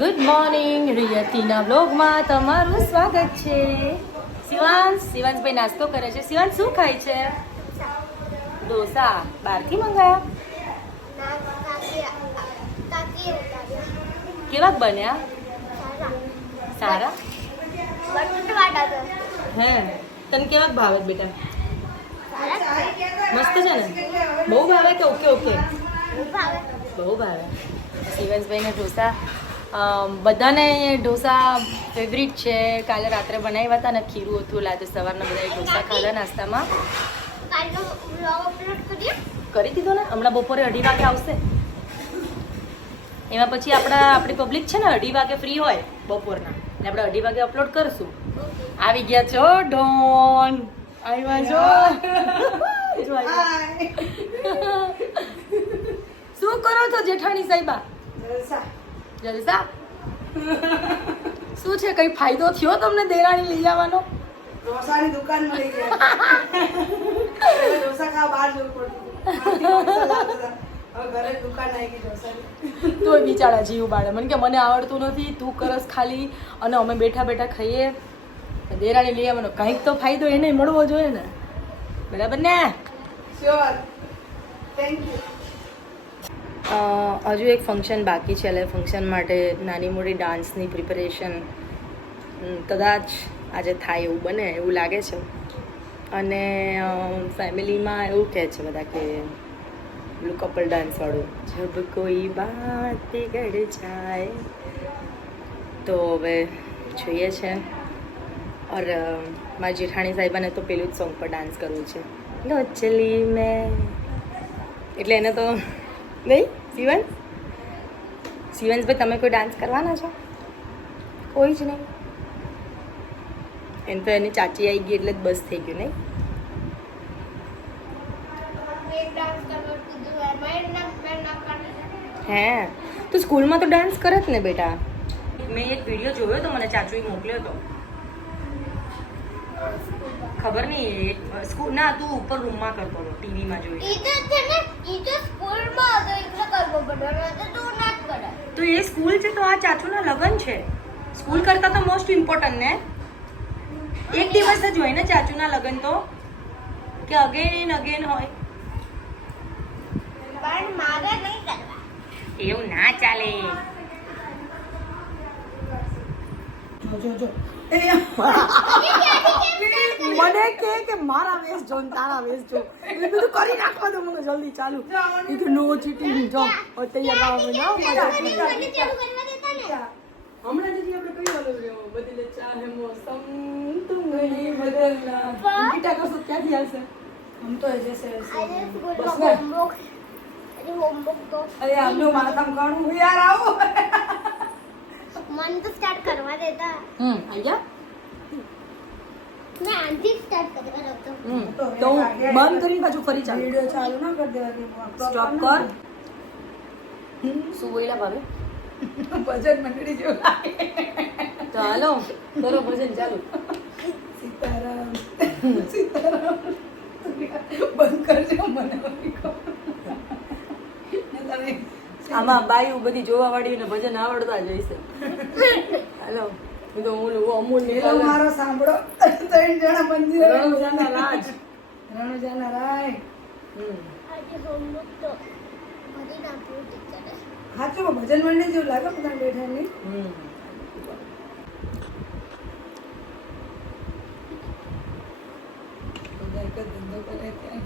Good morning રિયતીના બ્લોગમાં તમારું સ્વાગત છે. શિવાંશભાઈ નાસ્તો કરે છે. શિવાંશ શું ખાય છે? ઢોસા. બહારથી મંગાયા? કેવા બન્યા? સારા. હે તને કેવા ભાવે બેટા? મસ્ત છે ને? બહુ ભાવે કે ઓકે ઓકે? બહુ ભાવે. શિવાંશભાઈને ઢોસા બધાને ઢોસા ફેવરિટ છે. કાલે રાત્રે બનાવ્યા હતા ને, ખીરું હતું, લાજે સવારના બધા ઢોસા ખાધા નાસ્તામાં. કરી દીધો ને, હમણાં બપોરે 2:30 વાગે આવશે. એમાં પછી આપણી પબ્લિક છે ને 2:30 વાગે ફ્રી હોય બપોરના, એટલે આપણે 2:30 વાગે અપલોડ કરશું. આવી ગયા છો ડોન, આવ્યા છો. શું કરો છો જેઠાણી સાહેબા? જલસા. શું છે, કઈ ફાયદો થયો તમને દેરાણી લઈ આવવાનો? ઢોસાની દુકાનમાં લઈ ગયા. ઢોસા ખાવા બહાર જવું પડતું. હવે ઘરે દુકાન આવી ગઈ ઢોસાની. તોય બિચારા જીવ બાળે. મને કે મને આવડતું નથી, તું કરસ ખાલી, અને અમે બેઠા બેઠા ખાઈએ. દેરાણી લઈ આવવાનો કંઈક તો ફાયદો એને મળવો જોઈએ ને, બરાબર ને? શ્યોર. Thank you. હજુ એક ફંક્શન બાકી છે, એટલે ફંક્શન માટે નાની મોટી ડાન્સની પ્રિપેરેશન કદાચ આજે થાય એવું બને એવું લાગે છે. અને ફેમિલીમાં એવું કહે છે બધા કે પેલું કપલ ડાન્સવાળું, જબ કોઈ બાત બિગડ જાય. તો હવે જોઈએ છે. ઓર મારી જેઠાણી સાહેબાને તો પેલું જ સોંગ પર ડાન્સ કરવું છે, લો ચલી મેં. એટલે એને તો નહીં. શિવાંશભાઈ તમે કોઈ ડાન્સ કરવાના છો? કોઈ જ નહીં. એને તો એની ચાચી આવી ગઈ એટલે જ બસ થઈ ગયું નહીં? હે તો સ્કૂલમાં તો ડાન્સ કરે જ ને બેટા. મેં એક વિડીયો જોયો તો, મને ચાચુએ મોકલ્યો હતો. ખબર નહીં સ્કૂલ ના, તું ઉપર રૂમમાં કરતો હતો, ટીવીમાં જોઈ. તો એ સ્કૂલ છે તો આ ચાચુના લગ્ન છે. સ્કૂલ કરતા તો મોસ્ટ ઇમ્પોર્ટન્ટ ને. એક દિવસ જ હોય ને ચાચુના લગ્ન, તો કે અગેન અગેન હોય? એવું ના ચાલે. મને કે મારા વેશ જો ને તારા વેશ જો, એ બધું કરી નાખવા દો મને જલ્દી. ચાલુ નો ચીટિંગ. જો તૈયાર હમણાં જતી આપણે કઈ વાલો બદલે ચાહે મોસમ તુમ નહીં બદલના. ગીટા કરશો ક્યાંથી આવશે? હમ તો જैसे હોમવર્ક તો અરે આમનો મારા કામ કાઢું હું યાર આવો. मन तो स्टार्ट करवा देता. આવી જા. मैं आंटी स्टार्ट करवा रहा हूँ. તો બંધ કરીને પાછું ફરી ચાલુ. વિડિયો ચાલુ ના કરી દેવાની. સ્ટોપ કર. શું બોલ્યા ભાવે? ભજન મંડળી જેવું લાગે. તો હાલો કરો ભજન ચાલુ. સીતારામ સીતારામ. બંધ કરજો મને. આમાં બાયું બધી જોવા વાળી ને ભજન આવડતા જ હશે. હાલો તો હું અમૂલ પેલો મારો સાંભળો. 3 જણા મંદિર રણુજાના રાજ. રણુજાના રાય. आज होमवर्क तो बड़ी ना पूरी करे. હાચો ભજન મંડળી જેવું લાગે બધા બેઠાની. બધા એક જ ધંધો કરે ત્યાં.